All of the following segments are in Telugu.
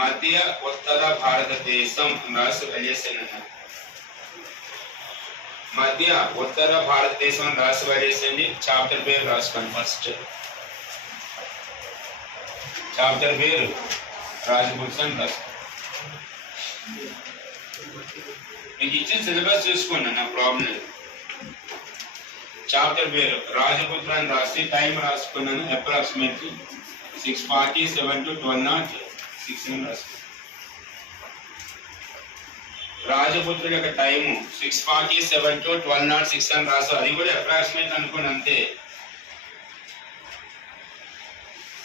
మధ్య ఉత్తర భారతదేశం రాసి వెళ్ళేసాను. మధ్య ఉత్తర భారతదేశం రాసి వెళ్ళేసింది. చాప్టర్ పేరు రాసుకోండి. ఫస్ట్ చాప్టర్ పేరు రాజపుత్రం రాసుకోండి. మీకు ఇచ్చిన సిలబస్ చూసుకోండి, నా ప్రాబ్లం లేదు. చాప్టర్ పేరు రాజపుత్ర అని రాసి టైం రాసుకున్నాను. అప్రాక్సిమేట్లీ 6:47 to 12:06 రాసుకున్నాను. రాజపుత్రుడి యొక్క టైము 6:47 to 12:06 అని రాసు. అది కూడా అప్రాక్సిమేట్ అనుకోండి, అంతే.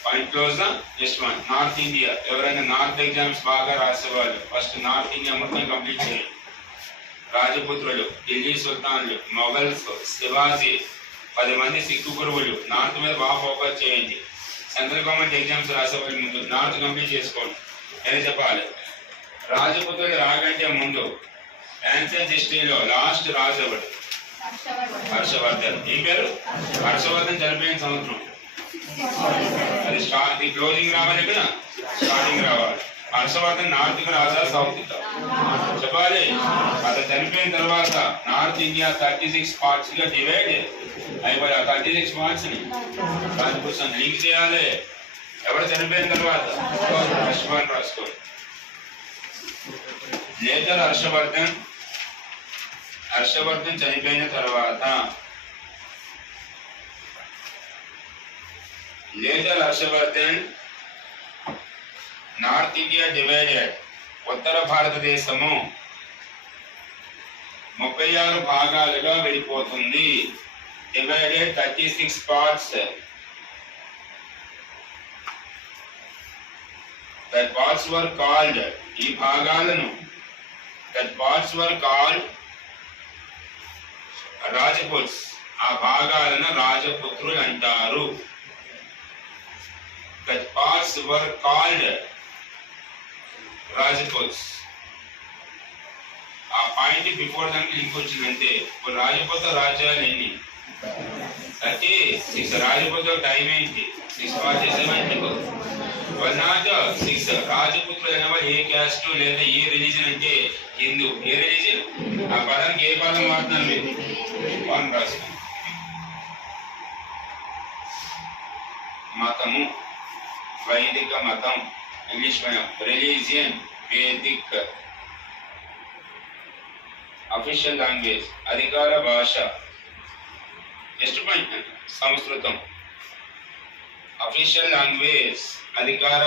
Point close. Next one, north India. ఎవరైనా నార్త్ ఎగ్జామ్స్ బాగా రాసేవాళ్ళు ఫస్ట్ నార్త్ ఇండియా మొత్తం కంప్లీట్ చేయండి. రాజపుత్రులు, ఢిల్లీ సుల్తాన్లు, మొఘల్స్, శివాజీ, 10 మంది సిక్కు గురువులు, నార్త్ మీద బాగా ఫోకస్ చేయండి. సెంట్రల్ గవర్నమెంట్ ఎగ్జామ్స్ రాసేవాళ్ళు ముందు నార్త్ కంప్లీట్ చేసుకోండి. నేను చెప్పాలి, రాజపుత్రుడు రాకంటే ముందు యాన్షియంట్ హిస్టరీలో లాస్ట్ రాజు ఎవరు? హర్షవర్ధన్. ఏం పేరు? హర్షవర్ధన్ చనిపోయిన సంవత్సరం. అది క్లోజింగ్ రావాలి, ఇక్కడ స్టార్టింగ్ రావాలి. హర్షవర్ధన్ నార్త్ కి రాజా, సౌత్ కి చెప్పాలి. అతను చనిపోయిన తర్వాత నార్త్ ఇండియా 36 పార్ట్స్ గా డివైడ్ అయిపోయి, ఆ 36 పార్ట్స్ ని రాజపుత్రుని లింక్ చేయాలి. ఎవరు చనిపోయిన తర్వాత హర్షవర్ధన్ రాసుకోండి. లేటర్ హర్షవర్ధన్ చనిపోయిన తర్వాత హర్షవర్ధన్ నార్త్ ఇండియా డివైడెడ్. ఉత్తర భారతదేశము 36 భాగాలుగా విడిపోతుంది. Divided 36 parts. That parts were called, ఈ భాగాలను that parts were called రాజపుత్స్. ఆ భాగాలను రాజపుత్రులు అంటారు. That parts were called రాజపుత్స్. ఆ పాయింట్ బిఫోర్ దానికి లింక్ వచ్చిందంటే ఇప్పుడు రాజపుత్ర రాజ్యాలు ఎన్ని? 36. రాజపుత్ర టైం ఏంటి? 6:47 106. రాజపుత్రులు అనేవాళ్ళు ఏ క్యాస్ట్ లేదా ఏ రిలీజన్ అంటే హిందూ. ఏ రిలీజన్? ఆ పదానికి ఏ పదం వాడుతున్నారు మీరు? వన్ రాసుకోండి. మతము, వైదిక మతం, English medium. Religion, Vedic. Official language, అధికార భాష. నెక్స్ట్ పాయింట్, సంస్కృతం. అఫీషియల్ లాంగ్వేజ్, అధికార